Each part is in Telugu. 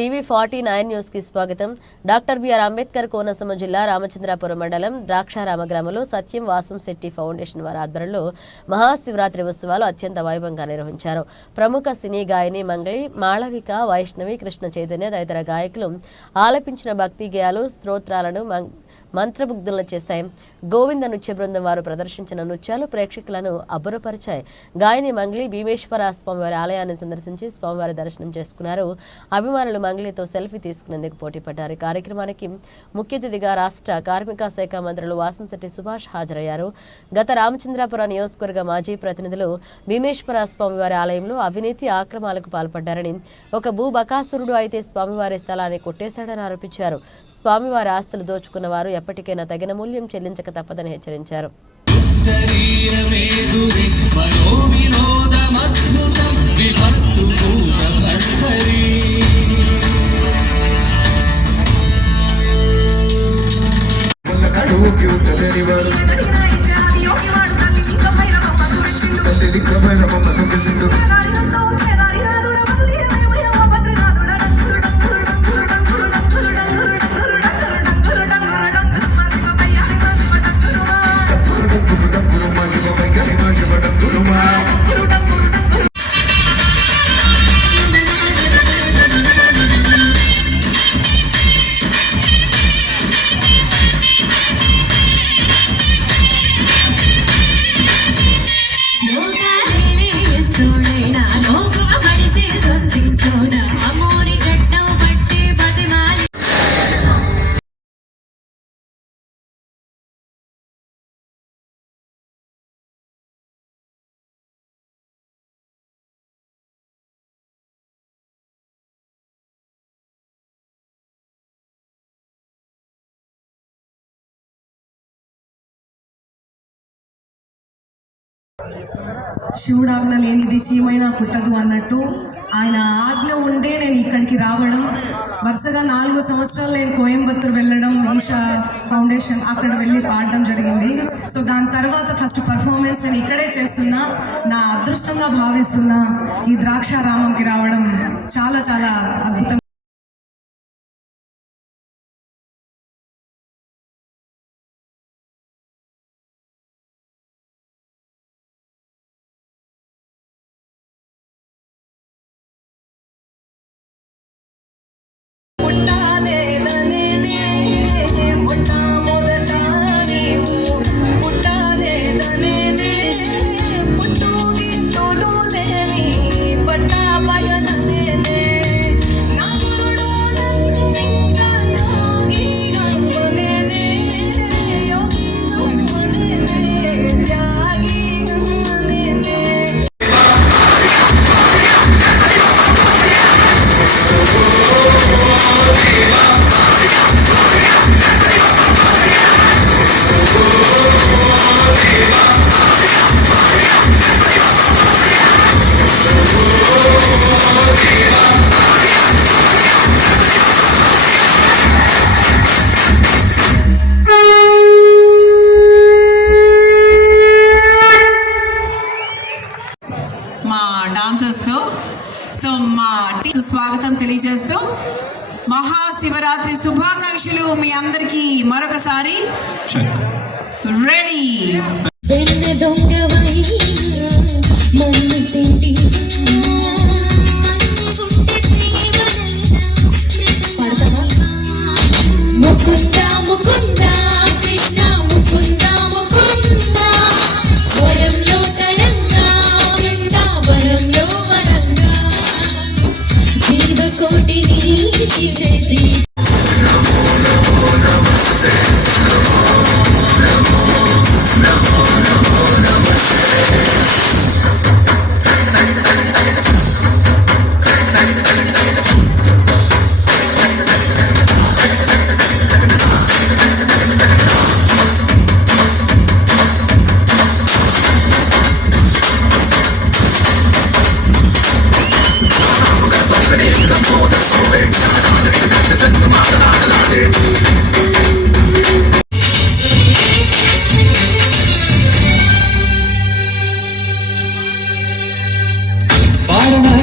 టీవీ ఫార్టీ నైన్ న్యూస్కి స్వాగతం. డాక్టర్ బిఆర్ అంబేద్కర్ కోనసీమ జిల్లా రామచంద్రాపురం మండలం ద్రాక్షారామ గ్రామంలో సత్యం వాసం శెట్టి ఫౌండేషన్ వారి ఆధ్వర్యంలో మహాశివరాత్రి ఉత్సవాలు అత్యంత వైభవంగా నిర్వహించారు. ప్రముఖ సినీ గాయని మంగళి మాళవిక వైష్ణవి కృష్ణ చైతన్య తదితర గాయకులు ఆలపించిన భక్తి గేయాలు స్తోత్రాలను మంత్రముగ్ధులను చేశాయి. గోవింద నృత్య బృందం వారు ప్రదర్శించిన నృత్యాలు ప్రేక్షకులను అబ్బురపరిచాయి. గాయని మంగ్లీ భీమేశ్వర స్వామివారి ఆలయాన్ని సందర్శించి స్వామివారి దర్శనం చేసుకున్నారు. అభిమానులు మంగ్లీతో సెల్ఫీ తీసుకునేందుకు పోటీ పడ్డారు ఈ కార్యక్రమానికి ముఖ్య అతిథిగా రాష్ట్ర కార్మిక శాఖ మంత్రులు వాసంశెట్టి సుభాష్ హాజరయ్యారు. గత రామచంద్రాపురం నియోజకవర్గ మాజీ ప్రతినిధులు భీమేశ్వర స్వామివారి ఆలయంలో అవినీతి ఆక్రమాలకు పాల్పడ్డారని ఒక భూ బకాసురుడు అయితే స్వామివారి స్థలాన్ని కొట్టేశాడని ఆరోపించారు. స్వామివారి ఆస్తులు దోచుకున్న వారు ఎప్పటికైనా తగిన మూల్యం చెల్లించక తప్పదని హెచ్చరించారు. ఉత్తరీయమేధురి మనోవినోదమద్భుతం వివర్తు శివుడు ఆజ్ఞ లేనిది చీమైనా కుట్టదు అన్నట్టు ఆయన ఆజ్ఞ ఉండే నేను ఇక్కడికి రావడం వరుసగా నాలుగు సంవత్సరాలు నేను కోయంబత్తూర్ వెళ్ళడం ఈషా ఫౌండేషన్ అక్కడ వెళ్ళి పాడడం జరిగింది. సో దాని తర్వాత ఫస్ట్ పర్ఫార్మెన్స్ నేను ఇక్కడే చేస్తున్నా. నా అదృష్టంగా భావిస్తున్నా ఈ ద్రాక్షారామంకి రావడం చాలా చాలా అద్భుతంగా స్వాగతం తెలియజేస్తూ మహాశివరాత్రి శుభాకాంక్షలు మీ అందరికీ మరొకసారి. రెడీ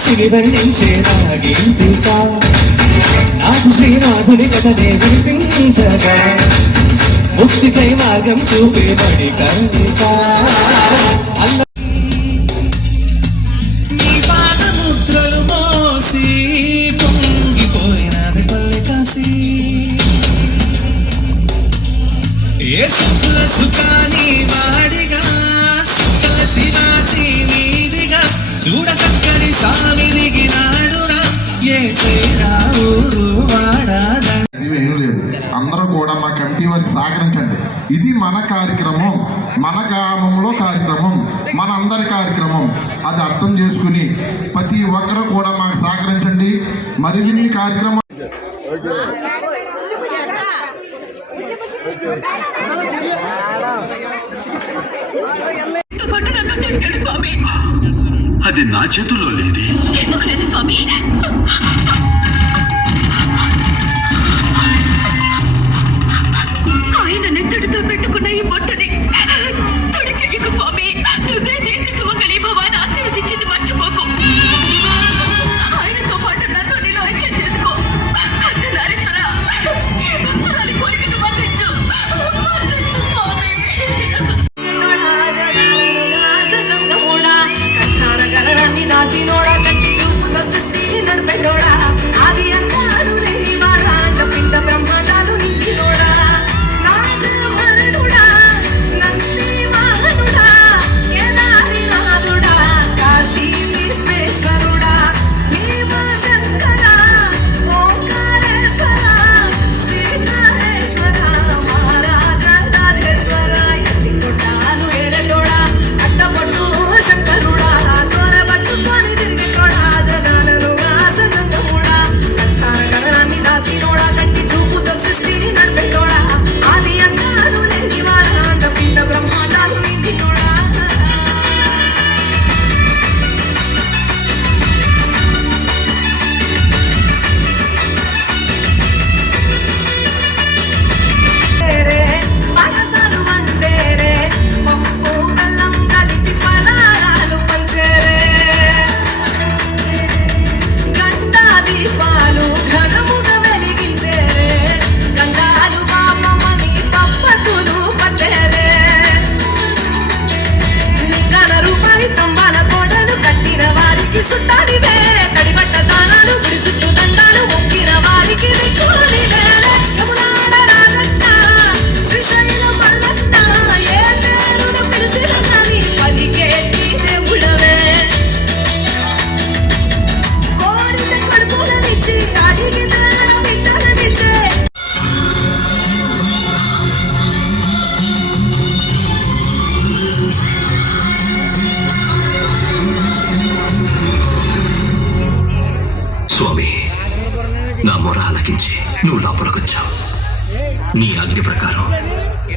వారణాసిని వర్ణించే నాగేందుకా శ్రీనాథుని కథనే వినిపించగా. ముక్తికై మార్గం చూపే మణి ఇది మన కార్యక్రమం మన గ్రామంలో కార్యక్రమం మన అందరి కార్యక్రమం. అది అర్థం చేసుకుని ప్రతి ఒక్కరు కూడా మాకు సహకరించండి. మరిన్ని కార్యక్రమాలు అది నా చేతుల్లో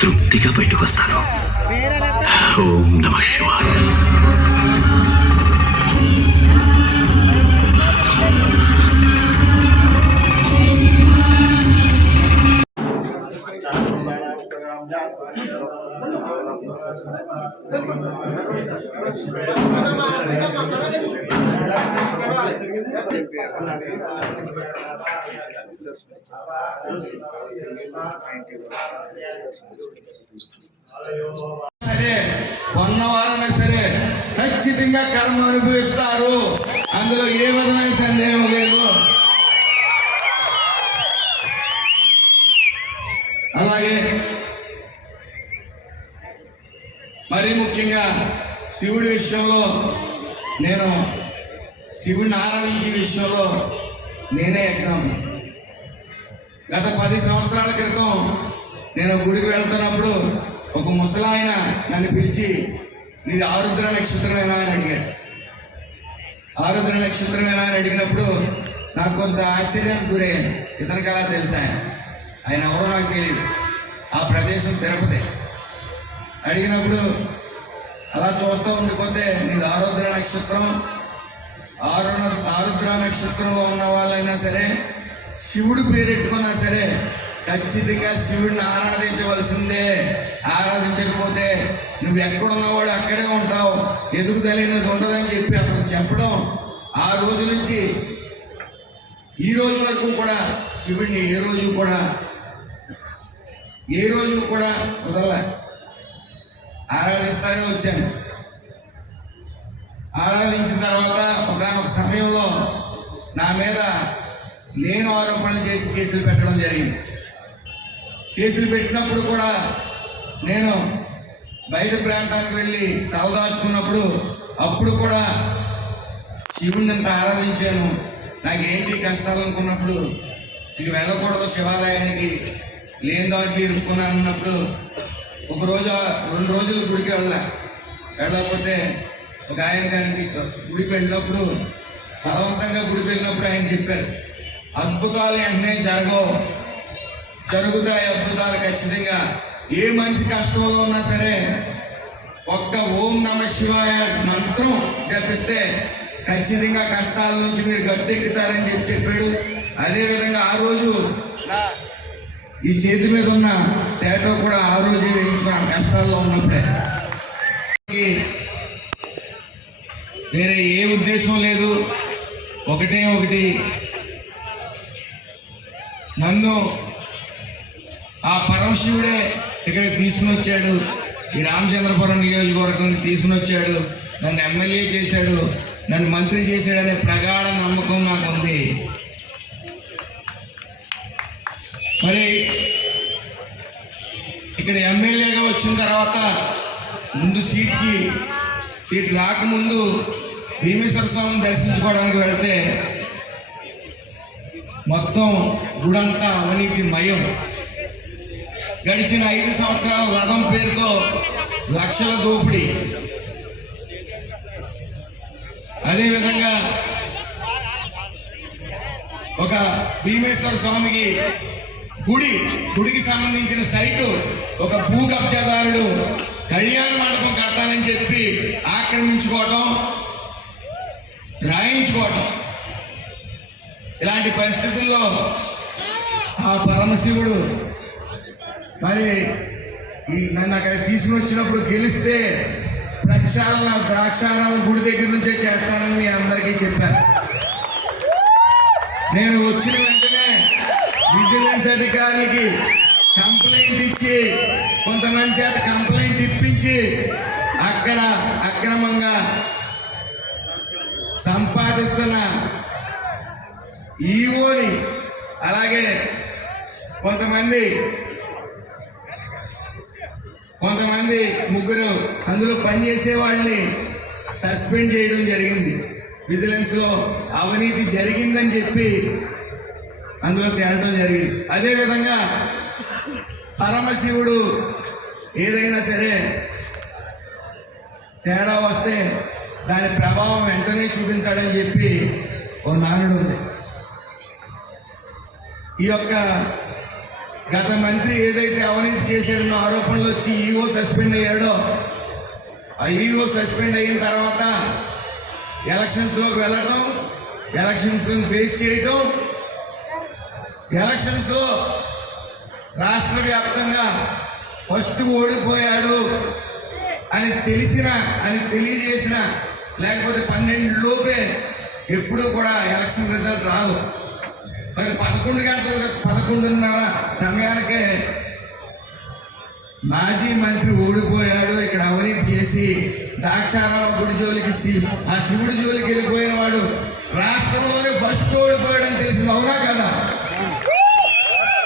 తృప్తిగా బయటకు వస్తాను. ఓం నమ శివాయ. సరే కొన్నవారైనా సరే ఖచ్చితంగా కర్మ అనుభవిస్తారు. అందులో ఏ విధమైన సందేహం లేదు. అలాగే మరీ ముఖ్యంగా శివుడి విషయంలో నేను శివుని ఆరాధించే విషయంలో నేనే ఎగ్జాంపుల్ గత పది సంవత్సరాల క్రితం నేను గుడికి వెళ్తున్నప్పుడు ఒక ముసలాయన నన్ను పిలిచి నీది ఆరుద్ర నక్షత్రమేనా అని అడిగాడు. ఆరుద్ర నక్షత్రమేనా అని అడిగినప్పుడు నాకు కొంత ఆశ్చర్యానికి గురయ్యాను. ఇతనికి అలా తెలుసా? ఆయన ఎవరో నాకు తెలియదు ఆ ప్రదేశం తిరుపతి. అడిగినప్పుడు అలా చూస్తూ ఉండిపోతే నీది ఆరుద్ర నక్షత్రం ఆరు ఆరుద్ర నక్షత్రంలో ఉన్న వాళ్ళైనా సరే శివుడు పేరెట్టుకున్నా సరే ఖచ్చితంగా శివుడిని ఆరాధించవలసిందే. ఆరాధించకపోతే నువ్వు ఎక్కడున్నవాడు అక్కడే ఉంటావు. ఎదుగుదలైనది ఉండదని చెప్పి అతను చెప్పడం ఆ రోజు నుంచి ఈ రోజు వరకు కూడా శివుడిని ఏ రోజు కూడా ఏ రోజు కూడా వదల ఆరాధిస్తానే వచ్చాను. ఆరాధించిన తర్వాత ఒకనొక సమయంలో నా మీద నేను ఆరోపణలు చేసి కేసులు పెట్టడం జరిగింది. కేసులు పెట్టినప్పుడు కూడా నేను బయట ప్రాంతానికి వెళ్ళి తలదాచుకున్నప్పుడు అప్పుడు కూడా శివుడిని అంత ఆరాధించాను. నాకేంటి కష్టాలు అనుకున్నప్పుడు ఇక వెళ్ళకూడదు శివాలయానికి లేని దాంట్లో ఇరుక్కున్నాను అన్నప్పుడు ఒక రోజు రెండు రోజులు గుడికి వెళ్ళా. వెళ్ళకపోతే ఒక ఆయన గారికి గుడికి వెళ్ళినప్పుడు బలవంతంగా గుడికి వెళ్ళినప్పుడు ఆయన చెప్పారు అద్భుతాలు వెంటనే జరగవు. జరుగుతాయి అద్భుతాలు ఖచ్చితంగా. ఏ మనిషి కష్టంలో ఉన్నా సరే ఒక్క ఓం నమ శివాయ మంత్రం జపిస్తే ఖచ్చితంగా కష్టాల నుంచి మీరు గట్టెక్కుతారని చెప్పి చెప్పాడు. అదేవిధంగా ఆ రోజు ఈ చేతి మీద ఉన్న తేటో కూడా ఆ రోజే వేయించుకున్నాను కష్టాల్లో ఉన్నప్పుడే. వేరే ఏ ఉద్దేశం లేదు. ఒకటే ఒకటి. నన్ను ఆ పరమశివుడే ఇక్కడికి తీసుకుని వచ్చాడు ఈ రామచంద్రపురం నియోజకవర్గానికి తీసుకుని వచ్చాడు నన్ను ఎమ్మెల్యే చేశాడు. నన్ను మంత్రి చేశాడనే ప్రగాఢ నమ్మకం నాకు ఉంది మరి ఇక్కడ ఎమ్మెల్యేగా వచ్చిన తర్వాత ముందు సీట్కి సీట్ రాకముందు భీమేశ్వర స్వామిని దర్శించుకోవడానికి వెళ్తే మొత్తం గుడంతా అవినీతి మయం. గడిచిన ఐదు సంవత్సరాల రథం పేరుతో లక్షల దోపిడీ. అదేవిధంగా ఒక భీమేశ్వర స్వామికి గుడి గుడికి సంబంధించిన సైటు ఒక భూ కబ్జాదారుడు కళ్యాణ మండపం అని చెప్పి ఆక్రమించుకోవటం రాయించుకోవటం. ఇలాంటి పరిస్థితుల్లో ఆ పరమశివుడు మరి ఈ నన్ను అక్కడ తీసుకుని వచ్చినప్పుడు గెలిస్తే ప్రక్షాళన ద్రాక్షారామ గుడి దగ్గర నుంచే చేస్తానని మీ అందరికీ చెప్పాను. నేను వచ్చిన వెంటనే విజిలెన్స్ అధికారులకి కంప్లైంట్ ఇచ్చి కొంతమంది చేత కంప్లైంట్ ఇప్పించి అక్కడ అక్రమంగా సంపాదిస్తున్న ఈవోని అలాగే కొంతమంది కొంతమంది ముగ్గురు అందులో పనిచేసే వాళ్ళని సస్పెండ్ చేయడం జరిగింది. విజిలెన్స్లో అవినీతి జరిగిందని చెప్పి అందులో తేలడం జరిగింది. అదేవిధంగా పరమశివుడు ఏదైనా సరే తేడా వస్తే దాని ప్రభావం వెంటనే చూపించాడని చెప్పి ఓ నానుడు ఉంది. ఈ యొక్క గత మంత్రి ఏదైతే అవినీతి చేశాడన్న ఆరోపణలు వచ్చి ఈఓ సస్పెండ్ అయ్యాడో ఆ ఈఓ సస్పెండ్ అయిన తర్వాత ఎలక్షన్స్లోకి వెళ్ళటం ఎలక్షన్స్ ఫేస్ చేయటం ఎలక్షన్స్లో రాష్ట్ర వ్యాప్తంగా ఫస్ట్ ఓడిపోయాడు అని తెలిసిన అని తెలియజేసిన లేకపోతే పన్నెండు లోపే ఎప్పుడూ కూడా ఎలక్షన్ రిజల్ట్ రాదు. మరి పదకొండు గంటల పదకొండున్నర సమయానికే మాజీ మంత్రి ఓడిపోయాడు. ఇక్కడ అవినీతి చేసి ద్రాక్షారామ గుడి జోలికి ఆ శివుడి జోలికి వెళ్ళిపోయిన వాడు రాష్ట్రంలోనే ఫస్ట్ ఓడిపోయాడని తెలిసింది. అవునా కదా?